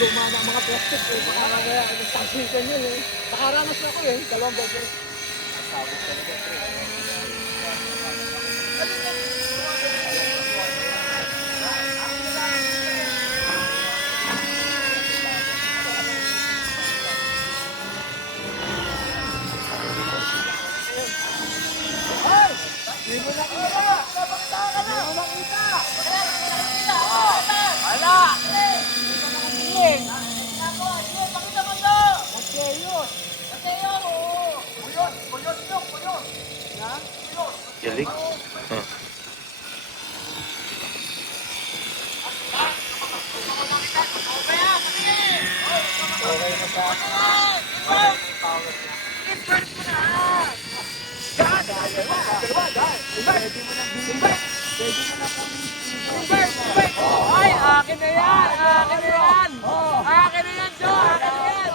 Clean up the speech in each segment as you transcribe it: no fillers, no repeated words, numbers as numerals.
luma na ang mga plastic eh. Makakagaya, nagtagsikan yun eh. Nakaranas na ako eh, 2 beses. Sabot talaga ito. Hindi mo nakita! Nabakta ka na! Hindi mo nakita! Wala! Hindi mo nakatingin! Pakita mo yun! Mateo! Mateo! Buyot! Buyot yun! Buyot! Ha? Buyot! Galing. Okay na sa akin. Invert mo na! Ay, akin na yan! Akin na yan! Akin na yan, Joe! Akin na yan!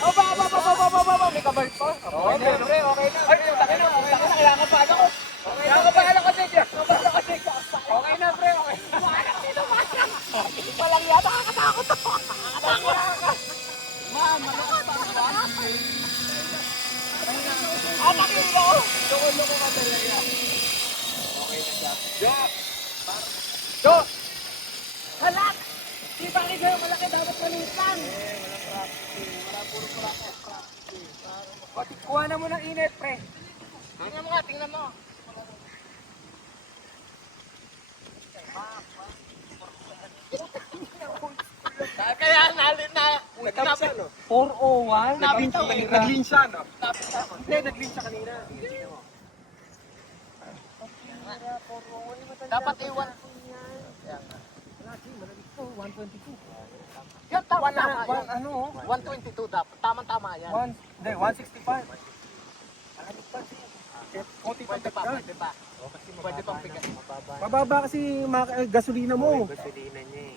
Aba! May kabalik pa? Okay na, pre. Okay na. Ay, okay na. Kailangan pa ako. Kailangan pa ako kasi. Okay na, pre. Okay na. Walang yata. Nakakatakot to. Nakakatakot. Ma'am, malakas pa ako. Atakin mo! Loko-loko ka talaga. Okay na siya. Jo! Halak! Di ba kayo sa'yo malaki dapat malitan? Wala practice. Wala puro practice. Kuha na mo ng init, pre. Tingnan mo nga, tingnan mo. Kaya nalit na. Nagkapsa, no? 401? Nag-lean siya, no? Hindi, nag-lean siya kanina. Dapat iwan. Yan, tama-tama. Ano? 122 dapat. Tama-tama yan. Hindi, 165. Konti pa Pwede pa, pwede pa. Pwede pang bigas. Mababa kasi gasolina mo. Gasolina niya eh.